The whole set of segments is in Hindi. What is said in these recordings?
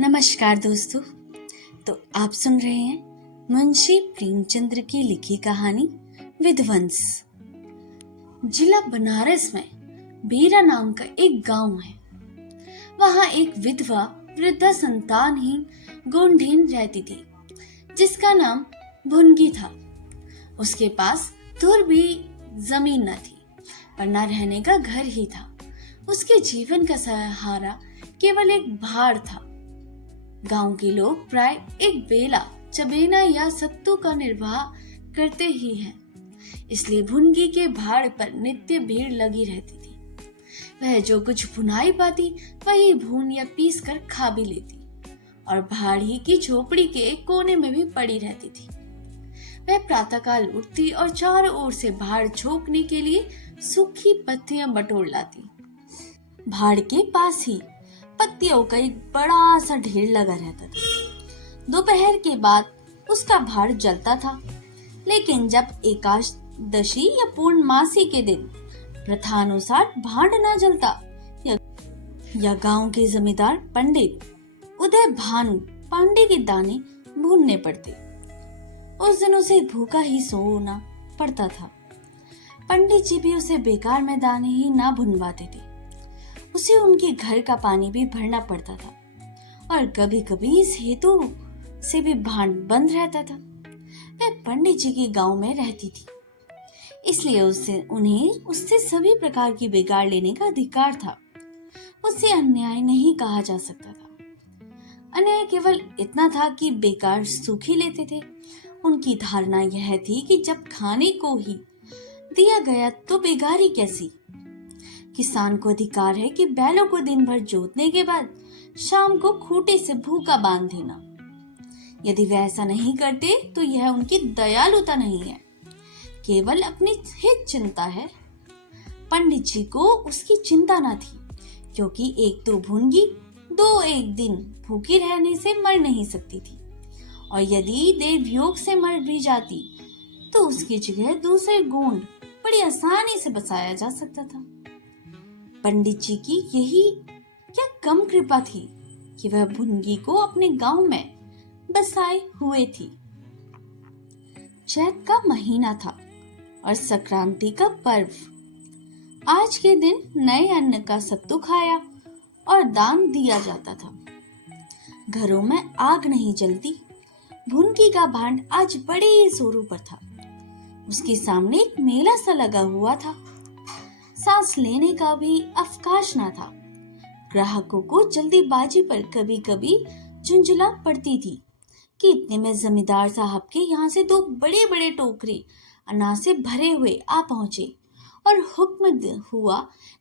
नमस्कार दोस्तों। तो आप सुन रहे हैं मुंशी प्रेमचंद्र की लिखी कहानी विध्वंस। जिला बनारस में बेरा नाम का एक गांव है। वहां एक विधवा वृद्धा संतानहीन गोंढीन रहती थी जिसका नाम भुनगी था। उसके पास दूर भी जमीन न थी पर न रहने का घर ही था। उसके जीवन का सहारा केवल एक भाड़ था। गांव के लोग प्राय एक बेला, चबेना या सत्तू का निर्वाह करते ही हैं, इसलिए भुनगी के भाड़ पर नित्य भीड़ लगी रहती थी। वह जो कुछ भुनाई पाती वही भून या पीस कर खा भी लेती और भाड़ी की झोपड़ी के एक कोने में भी पड़ी रहती थी। वह प्रातःकाल उठती और चारों ओर से भाड़ झोंकने के लिए सूखी पत्तियां बटोर लाती। भाड़ के पास ही पत्तियों का एक बड़ा सा ढेर लगा रहता था। दोपहर के बाद उसका भाड़ जलता था, लेकिन जब एकादशी या पूर्णमासी के दिन प्रथानुसार भाड़ न जलता या गांव के जमींदार पंडित उदय भानु पांडे के दाने भूनने पड़ते, उस दिन उसे भूखा ही सोना पड़ता था। पंडित जी भी उसे बेकार में दाने ही ना भुनवाते थे। उसे उनके घर का पानी भी भरना पड़ता था और कभी कभी इस हेतु से भी भांड बंद रहता था। वह पंडित जी के गांव में रहती थी, इसलिए उन्हें उससे सभी प्रकार की बिगाड़ लेने का अधिकार था। उसे अन्याय नहीं कहा जा सकता था। अन्याय केवल इतना था कि बेकार सूख ही लेते थे। उनकी धारणा यह थी कि जब खाने को ही दिया गया तो बेगारी कैसी। किसान को अधिकार है कि बैलों को दिन भर जोतने के बाद शाम को खूंटे से भूखा बांध देना। यदि वे ऐसा नहीं करते तो यह उनकी दयालुता नहीं है, केवल अपनी हित चिंता है। पंडित जी को उसकी चिंता न थी, क्योंकि एक तो भुनगी दो एक दिन भूखी रहने से मर नहीं सकती थी, और यदि देवयोग से मर भी जाती तो उसकी जगह दूसरे गोंड बड़ी आसानी से बसाया जा सकता था। पंडित जी की यही क्या कम कृपा थी कि वह भुनगी को अपने गांव में बसाए हुए थी। चैत का महीना था और संक्रांति का पर्व। आज के दिन नए अन्न का सत्तू खाया और दान दिया जाता था। घरों में आग नहीं जलती। भुनगी का भांड आज बड़े जोरों पर था। उसके सामने एक मेला सा लगा हुआ था। सांस लेने का भी अवकाश न था। ग्राहकों को जल्दीबाजी पर कभी कभी झुंझला पड़ती थी कि इतने में जमींदार साहब के यहाँ से दो बड़े बड़े टोकरे अनाज से भरे हुए आ पहुंचे और हुक्म हुआ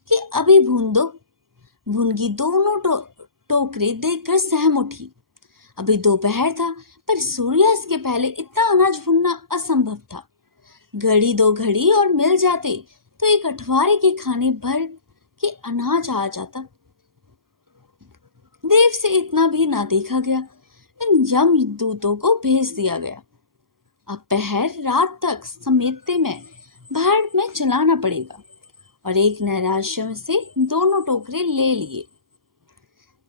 कि अभी भून दो। भुनगी दोनों टोकरे देखकर सहम उठी। अभी दोपहर था, पर सूर्यास्त के पहले इतना अनाज भूनना असंभव था। घड़ी दो घड़ी और मिल जाते तो एक अठवारे के खाने भर के अनाज आ जाता। देव से इतना भी ना देखा गया। इन यमदूतों को भेज दिया गया। अब पहर रात तक समेटने में भाड़ में चलाना पड़ेगा, और एक नैराश्य से दोनों टोकरे ले लिए।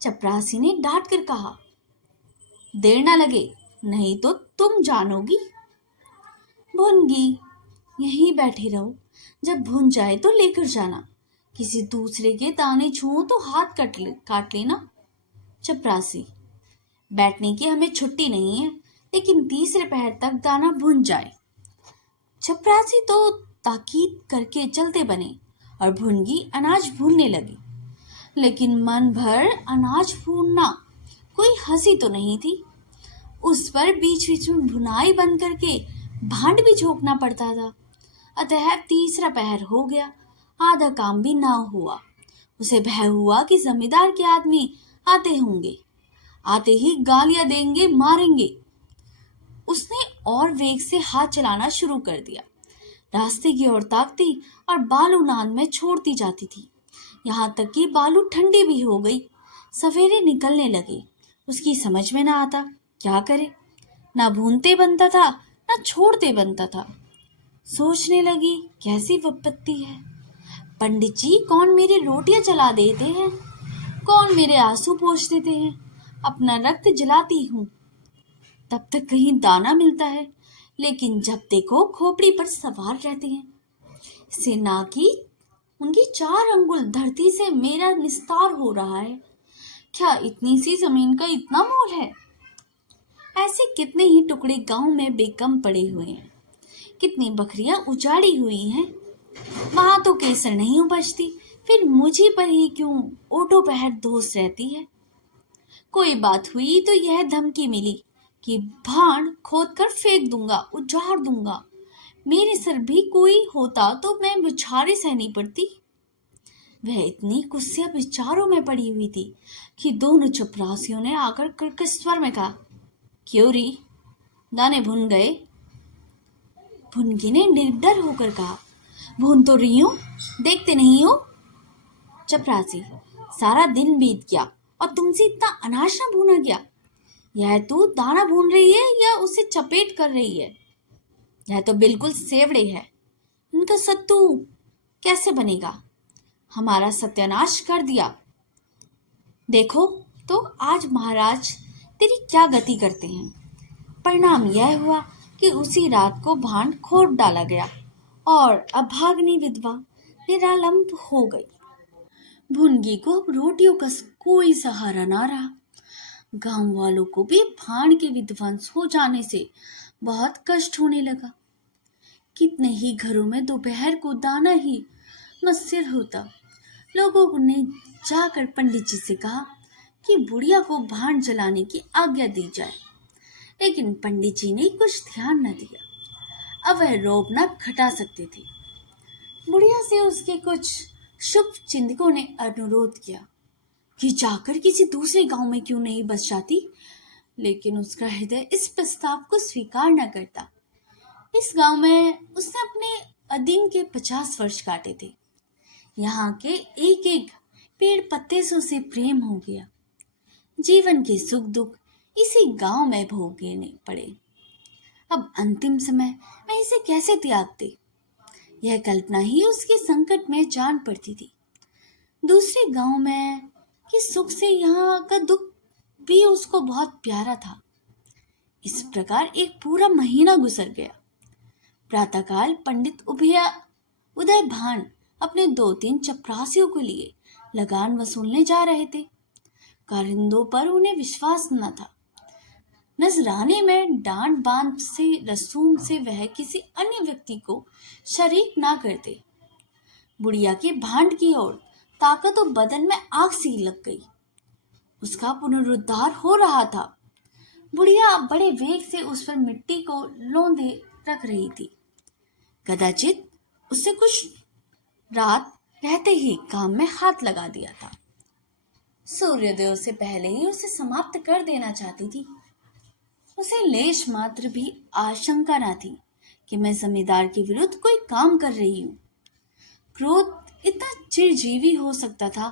चपरासी ने डांट कर कहा, देर ना लगे, नहीं तो तुम जानोगी। भुनगी, यहीं बैठे रहो, जब भुन जाए तो लेकर जाना। किसी दूसरे के दाने छूओ तो हाथ काट लेना। चपरासी, बैठने की हमें छुट्टी नहीं है, लेकिन तीसरे पहर तक दाना भुन जाए। चपरासी तो ताकीद करके चलते बने और भुनगी अनाज भूनने लगी, लेकिन मन भर अनाज भूनना कोई हंसी तो नहीं थी। उस पर बीच बीच में भुनाई बंद करके भांड भी झोंकना पड़ता था। अतः तीसरा पहर हो गया, आधा काम भी ना हुआ। उसे भय हुआ कि जमींदार के आदमी आते होंगे, आते ही गालियां देंगे, मारेंगे। उसने और वेग से हाथ चलाना शुरू कर दिया। रास्ते की ओर ताकती और बालू नान में छोड़ती जाती थी, यहाँ तक कि बालू ठंडी भी हो गई। सवेरे निकलने लगे। उसकी समझ में ना आता क्या करे। ना भूनते बनता था, ना छोड़ते बनता था। सोचने लगी, कैसी विपत्ति है। पंडित जी कौन मेरी रोटियां जला देते हैं, कौन मेरे आंसू पोंछ देते हैं, अपना रक्त जलाती हूँ, तब तक कहीं दाना मिलता है, लेकिन जब देखो खोपड़ी पर सवार रहते हैं। सेना की उनकी 4 अंगुल धरती से मेरा निस्तार हो रहा है। क्या इतनी सी जमीन का इतना मोल है? ऐसे कितने ही टुकड़े गांव में बेकम पड़े हुए हैं, कितनी बकरियां उजाड़ी हुई हैं। वहां तो केसर नहीं उपजती, फिर मुझे पर ही क्यों ओटो पहर दोष रहती है। कोई बात हुई तो यह धमकी मिली कि भांड खोद कर फेंक दूंगा, उजाड़ दूंगा। मेरे सर भी कोई होता तो मैं बुछारे सहनी पड़ती। वह इतनी गुस्से विचारों में पड़ी हुई थी कि दोनों चपरासियों ने आकर कर्कश स्वर में कहा, क्यों री, दाने भुन गए? भुनगी ने निडर होकर कहा, भून तो रही हूं, देखते नहीं हो? चपरासी, सारा दिन बीत गया और तुमसे इतना अनाज न भूना गया। यह तू दाना भून रही है या उसे चपेट कर रही है? यह तो बिल्कुल सेवड़े है, इनका सत्तू कैसे बनेगा? हमारा सत्यानाश कर दिया। देखो तो आज महाराज तेरी क्या गति करते हैं। परिणाम यह हुआ कि उसी रात को भांड खोद डाला गया और अभाग्नि विधवा निरालंब हो गई। भुनगी को अब रोटियों का कोई सहारा ना रहा। गांव वालों को भी भांड के विध्वंस हो जाने से बहुत कष्ट होने लगा। कितने ही घरों में दोपहर को दाना ही मस्सिर होता। लोगों ने जाकर पंडित जी से कहा कि बुढ़िया को भांड जलाने की आज्ञा दी जाए, लेकिन पंडित जी ने कुछ ध्यान न दिया। अब वह रोब न घटा सकते थे। बुढ़िया से उसके कुछ शुभ चिंतकों ने अनुरोध किया कि जाकर किसी दूसरे गांव में क्यों नहीं बस जाती, लेकिन उसका हृदय इस प्रस्ताव को स्वीकार न करता। इस गांव में उसने अपने अधीन के 50 वर्ष काटे थे। यहाँ के एक एक पेड़ पत्ते से उसे प्रेम हो गया। जीवन के सुख दुख इसी गांव में भोगने पड़े। अब अंतिम समय मैं इसे कैसे त्यागते, यह कल्पना ही उसके संकट में जान पड़ती थी। दूसरे गांव में कि सुख से यहाँ का दुख भी उसको बहुत प्यारा था। इस प्रकार एक पूरा महीना गुजर गया। प्रातःकाल पंडित उदय भान अपने 2-3 चपरासियों को लिए लगान वसूलने जा रहे थे। कारिंदों पर उन्हें विश्वास न था। नजराने में डांट बांध से रसूम से वह किसी अन्य व्यक्ति को शरीक ना करते। बुढ़िया के भांड की ओर ताकत और बदन में आग सी लग गई। उसका पुनरुद्धार हो रहा था। बुढ़िया बड़े वेग से उस पर मिट्टी को लौंदे रख रही थी। कदाचित उससे कुछ रात रहते ही काम में हाथ लगा दिया था। सूर्योदय से पहले ही उसे समाप्त कर देना चाहती थी। उसे लेश मात्र भी आशंका न थी कि मैं जमींदार के विरुद्ध कोई काम कर रही हूँ। क्रोध इतना चिरजीवी हो सकता था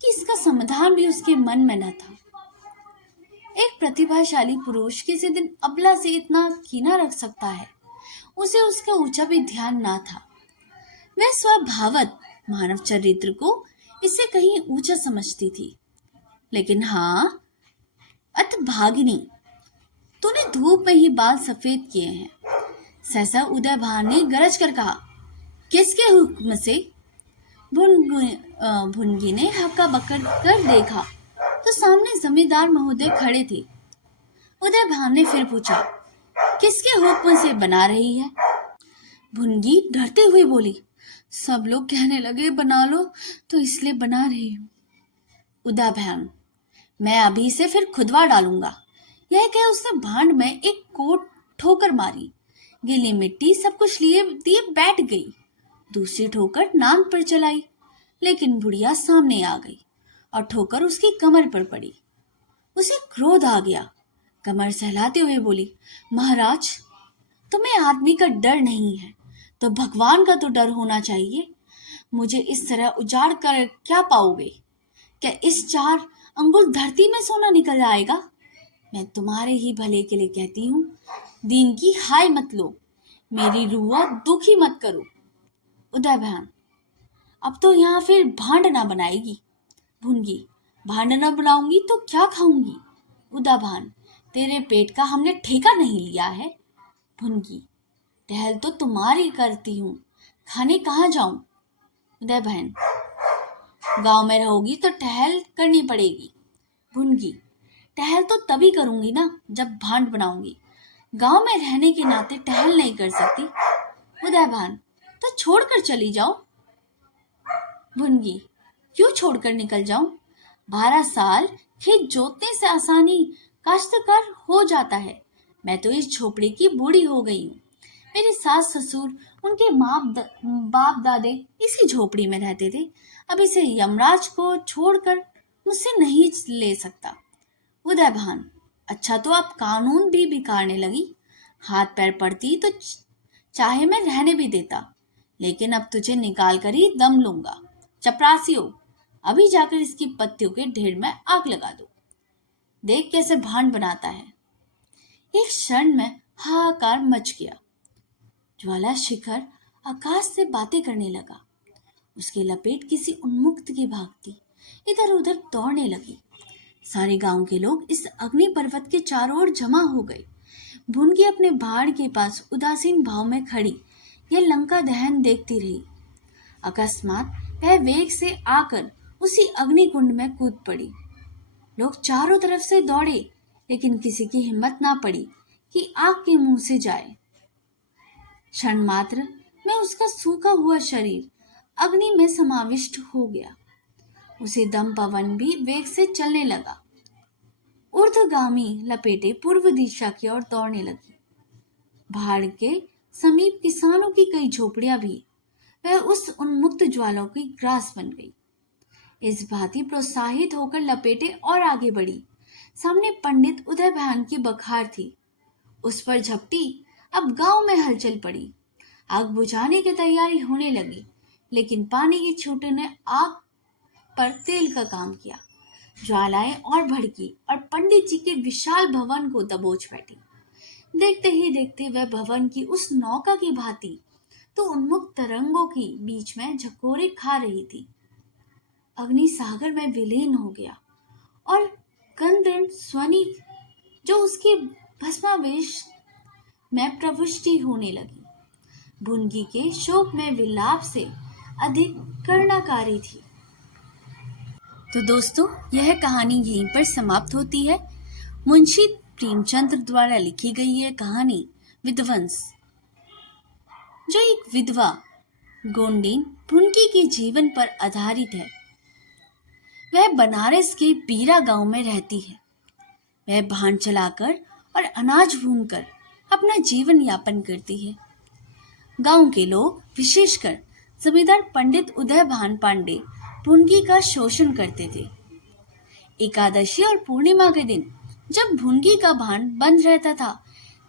कि इसका समाधान भी उसके मन में न था। एक प्रतिभाशाली पुरुष किसी दिन अबला से इतना कीना रख सकता है, उसे उसका ऊंचा भी ध्यान ना था। वह स्वभावत मानव चरित्र को इससे कहीं ऊंचा समझती थी। लेकिन हाँ, अतभागिनी, तूने धूप में ही बाल सफेद किए हैं। सहसा उदय भान ने गरज कर कहा, किसके हुक्म से? भुनगी ने हक्का बक्का कर देखा तो सामने जमींदार महोदय खड़े थे। उदय भान ने फिर पूछा, किसके हुक्म से बना रही है? भुनगी डरते हुए बोली, सब लोग कहने लगे बना लो तो इसलिए बना रही हूँ। उदय भान, मैं अभी से फिर खुदवा डालूंगा। यह कह उसने भांड में एक कोट ठोकर मारी। गीली मिट्टी सब कुछ लिए दिए बैठ गई। दूसरी ठोकर नान पर चलाई, लेकिन बुढ़िया सामने आ गई और ठोकर उसकी कमर पर पड़ी। उसे क्रोध आ गया। कमर सहलाते हुए बोली, महाराज, तुम्हें आदमी का डर नहीं है तो भगवान का तो डर होना चाहिए। मुझे इस तरह उजाड़ कर क्या पाओगे? क्या इस 4 अंगुल धरती में सोना निकल आएगा? मैं तुम्हारे ही भले के लिए कहती हूँ, दीन की हाय मत लो, मेरी रूह दुखी मत करो। उदय भान, अब तो यहाँ फिर भांड ना बनाएगी। भुनगी, भांड ना बनाऊंगी तो क्या खाऊंगी? उदाभान, तेरे पेट का हमने ठेका नहीं लिया है। भुनगी, टहल तो तुम्हारी करती हूँ, खाने कहाँ जाऊं? उदयभान, गांव में रहोगी तो टहल करनी पड़ेगी। भुनगी, टहल तो तभी करूंगी ना जब भांड बनाऊंगी, गांव में रहने के नाते टहल नहीं कर सकती। उदयभान, तो छोड़कर चली जाओ। भुनगी, क्यों छोड़कर निकल जाऊं? 12 साल खेत जोतने से आसानी काश्तकार हो जाता है। मैं तो इस झोपड़ी की बूढ़ी हो गई हूँ। मेरे सास ससुर, उनके बाप दादे इसी झोपड़ी में रहते थे। अब इसे यमराज को छोड़कर मुझसे नहीं ले सकता। उदयभान, अच्छा तो अब कानून भी बिगाड़ने लगी। हाथ पैर पड़ती तो चाहे मैं रहने भी देता, लेकिन अब तुझे निकाल कर ही दम लूंगा। चपरासी हो, अभी जाकर इसकी पत्तियों के ढेर में आग लगा दो। देख कैसे भांड बनाता है। एक क्षण में हाहाकार मच गया। ज्वाला शिखर आकाश से बातें करने लगा। उसकी लपेट किसी उन्मुक्त की भांति इधर उधर दौड़ने लगी। सारे गांव के लोग इस अग्नि पर्वत के चारों ओर जमा हो गए। भुनगी अपने भाड़ के पास उदासीन भाव में खड़ी यह लंका दहन देखती रही। अकस्मात वह वेग से आकर उसी अग्निकुंड में कूद पड़ी। लोग चारों तरफ से दौड़े, लेकिन किसी की हिम्मत ना पड़ी कि आग के मुंह से जाए। क्षण मात्र में उसका सूखा हुआ शरीर अग्नि में समाविष्ट हो गया। उसी दम पवन भी वेग से चलने लगा। ऊर्ध्वगामी लपेटे पूर्व दिशा की ओर दौड़ने लगी। भाड़ के समीप किसानों की कई झोपड़ियां भी वह उस उन्मुक्त ज्वालाओं की ग्रास बन गई। इस भांति प्रोत्साहित होकर लपेटे और आगे बढ़ी। सामने पंडित उदयभान की बखार थी, उस पर झपटी। अब गांव में हलचल पड़ी। आग बुझाने की तैयारी होने लगी, लेकिन पानी की छूटे ने आग पर तेल का काम किया। ज्वालाएं और भड़की और पंडित जी के विशाल भवन को दबोच बैठी। देखते ही देखते वह भवन की उस नौका की भांति तो उन्मुक्त तरंगों के बीच में झकोरे खा रही थी। अग्नि सागर में विलीन हो गया और गंधर्व स्वनी जो उसकी भस्मावेश में प्रविष्टि होने लगी, भुनगी के शोक में विलाप से अधिक कर्णकारी थी। तो दोस्तों, यह कहानी यहीं पर समाप्त होती है। मुंशी प्रेमचंद द्वारा लिखी गई यह कहानी विध्वंस, जो एक विधवा गोंडीन भुनगी के जीवन पर आधारित है। वह बनारस के बीरा गांव में रहती है। वह भांड चलाकर और अनाज भूनकर अपना जीवन यापन करती है। गांव के लोग, विशेषकर जमींदार पंडित उदयभान पांडे, भुनगी का शोषण करते थे। एकादशी और पूर्णिमा के दिन जब भुनगी का भांड बंद रहता था,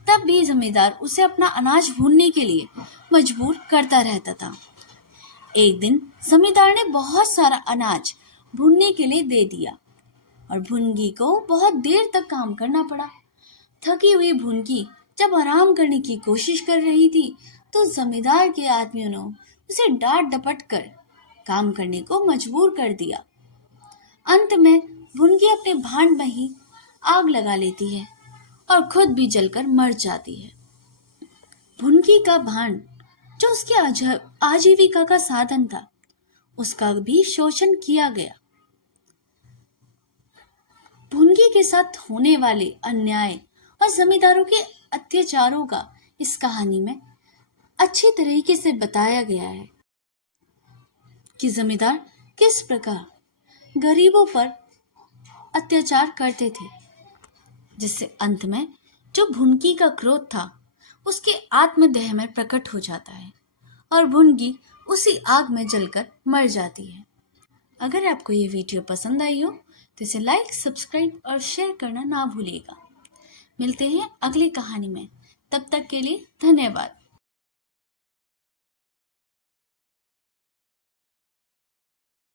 तब भी जमींदार उसे अपना अनाज भूनने के लिए मजबूर करता रहता था। एक दिन जमींदार ने बहुत सारा अनाज भूनने के लिए दे दिया और भुनगी को बहुत देर तक काम करना पड़ा। थकी हुई भुनगी जब आराम करने की कोशिश कर रही थी, तो जमींदार के आदमियों ने उसे डांट डपट कर काम करने को मजबूर कर दिया। अंत में भुनगी अपने भांड में ही आग लगा लेती है और खुद भी जलकर मर जाती है। भुनगी का भांड, जो उसकी आजीविका का साधन था, उसका भी शोषण किया गया। भुनगी के साथ होने वाले अन्याय और जमींदारों के अत्याचारों का इस कहानी में अच्छी तरीके से बताया गया है कि जमींदार किस प्रकार गरीबों पर अत्याचार करते थे, जिससे अंत में जो भुनगी का क्रोध था उसके आत्मदेह में प्रकट हो जाता है और भुनगी उसी आग में जलकर मर जाती है। अगर आपको ये वीडियो पसंद आई हो तो इसे लाइक, सब्सक्राइब और शेयर करना ना भूलिएगा। मिलते हैं अगली कहानी में, तब तक के लिए धन्यवाद।